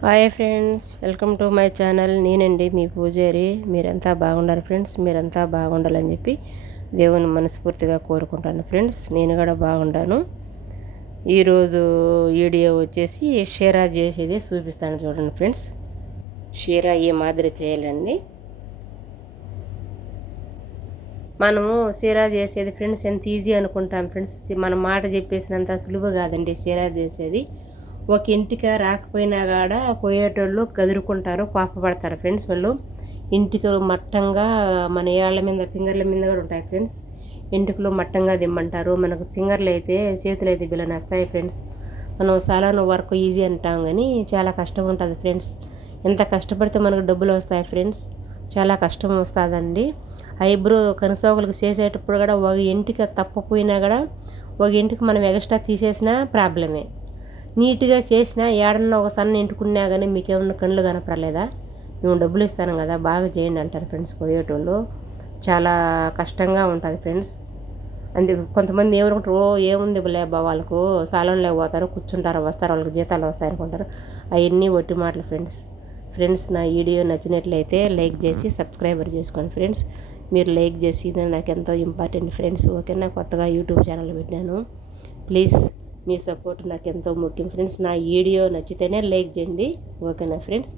Hi friends, welcome to my channel. నేనండి మీ పూజారి. మీరంతా బాగుండాలి ఫ్రెండ్స్. మీరంతా బాగుండాలని చెప్పి దేవుని మనస్ఫూర్తిగా కోరుకుంటాను ఫ్రెండ్స్. నేను కూడా బాగుండాను. ఈరోజు వీడియో వచ్చేసి షీరా చేసేది చూపిస్తాను చూడండి ఫ్రెండ్స్. షీరా ఈ మాదిరి చేయాలండి. మనము షీరా చేసేది ఫ్రెండ్స్ ఎంత ఈజీ అనుకుంటాం ఫ్రెండ్స్. మన మాట చెప్పేసినంత సులువు కాదండి షీరా చేసేది. ఒక ఇంటికి రాకపోయినా కాడ పోయేటోళ్ళు కదురుకుంటారు, కోపపడతారు ఫ్రెండ్స్. వాళ్ళు ఇంటికి మట్టంగా మన ఏళ్ళ మీద ఫింగర్ల మీద కూడా ఉంటాయి ఫ్రెండ్స్. ఇంటికలు మట్టంగా దిమ్మంటారు. మనకు ఫింగర్లు అయితే చేతులు అయితే బిల్లని వస్తాయి ఫ్రెండ్స్. మనం సలాను వర్క్ ఈజీ అంటాం కానీ చాలా కష్టం ఉంటుంది ఫ్రెండ్స్. ఎంత కష్టపడితే మనకు డబ్బులు వస్తాయి ఫ్రెండ్స్. చాలా కష్టం వస్తుందండి. ఐబ్రో కనసోగులకు చేసేటప్పుడు కూడా ఒక ఇంటికి తప్పపోయినా కూడా ఒక ఇంటికి మనం ఎక్స్ట్రా తీసేసినా ప్రాబ్లమే. నీట్గా చేసినా ఏడన్నా ఒక సన్న ఇంటుకున్నా కానీ మీకేమన్నా కళ్ళు కనపడలేదా, మేము డబ్బులు ఇస్తాను కదా బాగా చేయండి అంటారు ఫ్రెండ్స్ పోయేటోళ్ళు. చాలా కష్టంగా ఉంటుంది ఫ్రెండ్స్. కొంతమంది ఏమనుకుంటారు, ఏముంది లేబా వాళ్ళకు సాలంలోకి పోతారు, కూర్చుంటారు, వస్తారు, వాళ్ళకి జీతాలు వస్తాయి అనుకుంటారు. అవన్నీ ఒట్టి మాటలు ఫ్రెండ్స్. నా వీడియో నచ్చినట్లయితే లైక్ చేసి సబ్స్క్రైబర్ చేసుకోండి ఫ్రెండ్స్. మీరు లైక్ చేసి నాకు ఎంతో ఇంపార్టెంట్ ఫ్రెండ్స్. ఓకేనా, కొత్తగా యూట్యూబ్ ఛానల్ పెట్టినాను. ప్లీజ్ మీ సపోర్ట్ నాకు ఎంతో ముఖ్యం ఫ్రెండ్స్. నా వీడియో నచ్చితేనే లైక్ చేయండి. ఓకేనా ఫ్రెండ్స్.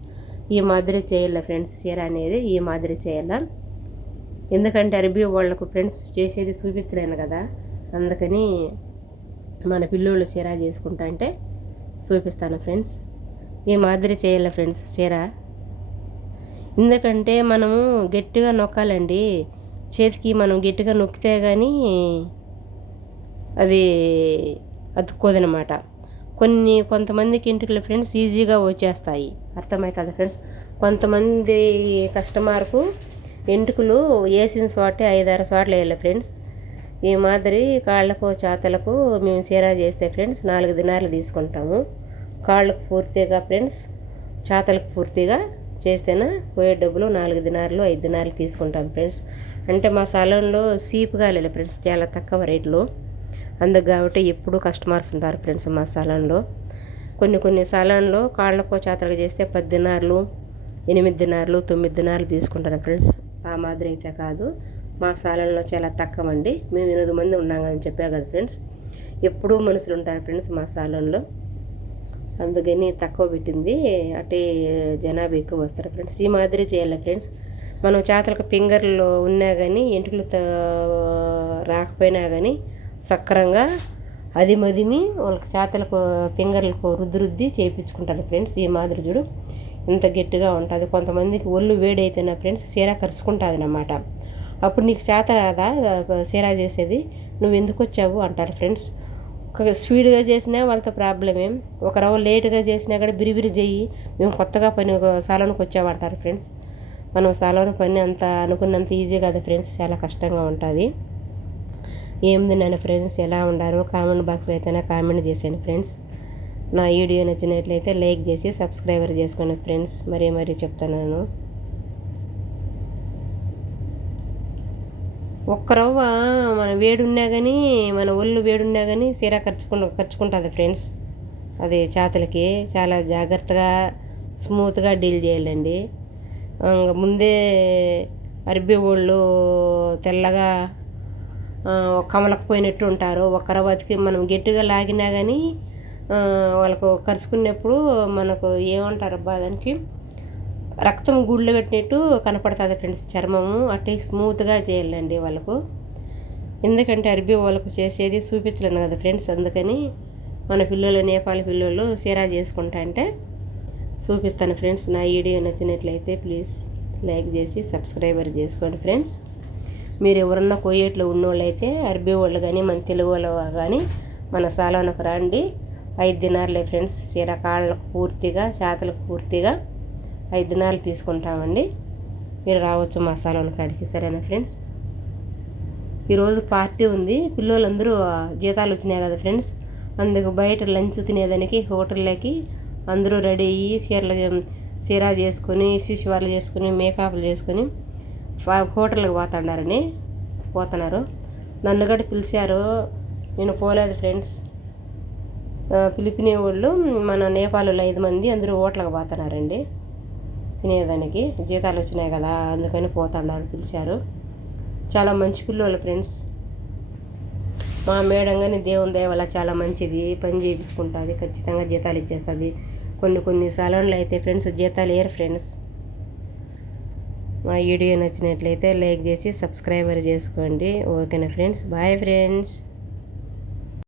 ఈ మాదిరి చేయాల ఫ్రెండ్స్. షీరా అనేది ఈ మాదిరి చేయాలా. ఎందుకంటే అరబీ వాళ్ళకు ఫ్రెండ్స్ చేసేది చూపించలేను కదా, అందుకని మన పిల్లోళ్ళు షీరా చేసుకుంటా అంటే చూపిస్తాను ఫ్రెండ్స్. ఈ మాదిరి చేయాల ఫ్రెండ్స్ షీరా. ఎందుకంటే మనము గట్టిగా నొక్కాలండి. చేతికి మనం గట్టిగా నొక్కితే కానీ అది అతుక్కోదనమాట. కొంతమందికి ఇంటికి ఫ్రెండ్స్ ఈజీగా వచ్చేస్తాయి, అర్థమవుతుంది ఫ్రెండ్స్. కొంతమంది కస్టమర్కు ఎంటుకలు వేసిన చోటే 5-6 చోట్ల వేయాలి ఫ్రెండ్స్. ఈ మాదిరి కాళ్ళకు చేతలకు మేము షీరా చేస్తే ఫ్రెండ్స్ 4 దినాలు తీసుకుంటాము. కాళ్ళకు పూర్తిగా ఫ్రెండ్స్, చేతలకు పూర్తిగా చేస్తేనే పోయే డబ్బులు 4 దినాలు 5 దినాలు తీసుకుంటాం ఫ్రెండ్స్. అంటే మా సలూన్లో సీపుగా లేదు ఫ్రెండ్స్, చాలా తక్కువ రేట్లు. అందుకు కాబట్టి ఎప్పుడూ కస్టమర్స్ ఉంటారు ఫ్రెండ్స్ మా సలూన్లో. కొన్ని సలూన్లో కాళ్ళకు చేతలకు చేస్తే 10 దినాలు 8 దినాలు 9 దినాలు తీసుకుంటారు ఫ్రెండ్స్. ఆ మాదిరి అయితే కాదు, మా సలూన్లో చాలా తక్కువ అండి. మేము 8 మంది ఉన్నామని చెప్పా కదా ఫ్రెండ్స్. ఎప్పుడూ మనుషులు ఉంటారు ఫ్రెండ్స్ మా సలూన్లో, అందుకని తక్కువ పెట్టింది. అటే జనాభా ఎక్కువ వస్తారు ఫ్రెండ్స్. ఈ మాదిరి చేయాలి ఫ్రెండ్స్. మనం చేతలకు ఫింగర్లు ఉన్నా కానీ ఎంటుకలు రాకపోయినా కానీ సక్రంగా అది మదిమి వాళ్ళకి చేతలకు ఫింగర్లకు రుద్ది చేయించుకుంటారు ఫ్రెండ్స్. ఈ మాదిరి చూడు ఇంత గట్టిగా ఉంటుంది. కొంతమందికి ఒళ్ళు వేడైతేనా ఫ్రెండ్స్ షీరా కరుచుకుంటుంది అన్నమాట. అప్పుడు నీకు చేత కదా షీరా చేసేది, నువ్వు ఎందుకు వచ్చావు అంటారు ఫ్రెండ్స్. ఒక స్పీడ్గా చేసినా వాళ్ళతో ప్రాబ్లం ఏం, ఒక రవ్వ లేటుగా చేసినా కూడా బిరిబిరి చెయ్యి, మేము కొత్తగా పని సాలోనికి వచ్చామంటారు ఫ్రెండ్స్. మనం సాలోని పని అంత అనుకున్నంత ఈజీ కదా ఫ్రెండ్స్, చాలా కష్టంగా ఉంటుంది. ఏముంది నన్ను ఫ్రెండ్స్, ఎలా ఉండారు కామెంట్ బాక్స్లో అయితేనే కామెంట్ చేసాను ఫ్రెండ్స్. నా వీడియో నచ్చినట్లయితే లైక్ చేసి సబ్స్క్రైబర్ చేసుకోండి ఫ్రెండ్స్. మరీ చెప్తున్నాను. ఒక్క రవ్వ మన వేడున్నా కానీ, మన ఒళ్ళు వేడున్నా కానీ షీరా ఖర్చుకుంటుంది ఫ్రెండ్స్. అది చేతలకి చాలా జాగ్రత్తగా స్మూత్గా డీల్ చేయాలండి. ముందే అరబీ వాళ్ళు తెల్లగా కమలకపోయినట్టు ఉంటారు. ఒక రవ్వకి మనం గట్టిగా లాగినా కానీ వాళ్ళకు కరుచుకున్నప్పుడు మనకు ఏమంటారు అబ్బా దానికి, రక్తం గుళ్ళు కట్టినట్టు కనపడుతుంది ఫ్రెండ్స్ చర్మము. అట్టే స్మూత్గా చేయాలండి వాళ్ళకు. ఎందుకంటే అరబీ వాళ్ళకు చేసేది చూపించలేను కదా ఫ్రెండ్స్, అందుకని మన పిల్లలు నేపాల్ పిల్లలు షీరా చేసుకుంటా అంటే చూపిస్తాను ఫ్రెండ్స్. నా వీడియో నచ్చినట్లయితే ప్లీజ్ లైక్ చేసి సబ్స్క్రైబర్ చేసుకోండి ఫ్రెండ్స్. మీరు ఎవరన్నా కోయేట్లో ఉన్నోళ్ళైతే అరబీ వాళ్ళు కానీ మన తెలుగు వాళ్ళు కానీ మన సాలోనికి రండి. 5 దినాలే ఫ్రెండ్స్. షీరా కాళ్ళకు పూర్తిగా చేతలకు పూర్తిగా 5 దినాలు తీసుకుంటామండి. మీరు రావచ్చు మా సాలోని కాడికి, సరేనా ఫ్రెండ్స్. ఈరోజు పార్టీ ఉంది, పిల్లలందరూ జీతాలు వచ్చినాయి కదా ఫ్రెండ్స్. అందుకు బయట లంచ్ తినేదానికి హోటల్లోకి అందరూ రెడీ అయ్యి షీరా చేసుకొని శిశువార్లు చేసుకొని మేకప్లు చేసుకొని హోటల్కి పోతున్నారు. నన్ను కూడా పిలిచారు, నేను పోలేదు ఫ్రెండ్స్. పిలిపినే వాళ్ళు మన నేపాల్లో 5 మంది అందరూ హోటల్కి పోతున్నారండి తినేదానికి. జీతాలు వచ్చినాయి కదా అందుకని పోతాండారు, పిలిచారు. చాలా మంచి పిల్లోళ్ళు ఫ్రెండ్స్. మా మేడం కానీ దేవుని దయ వల్ల చాలా మంచిది, పని చేయించుకుంటుంది, ఖచ్చితంగా జీతాలు ఇచ్చేస్తుంది. కొన్ని సాలన్లు అయితే ఫ్రెండ్స్ జీతాలు ఏరు ఫ్రెండ్స్. మా వీడియో నచ్చినట్లయితే లైక్ చేసి సబ్స్క్రైబర్ చేసుకోండి. ఓకేనా ఫ్రెండ్స్, బాయ్ ఫ్రెండ్స్.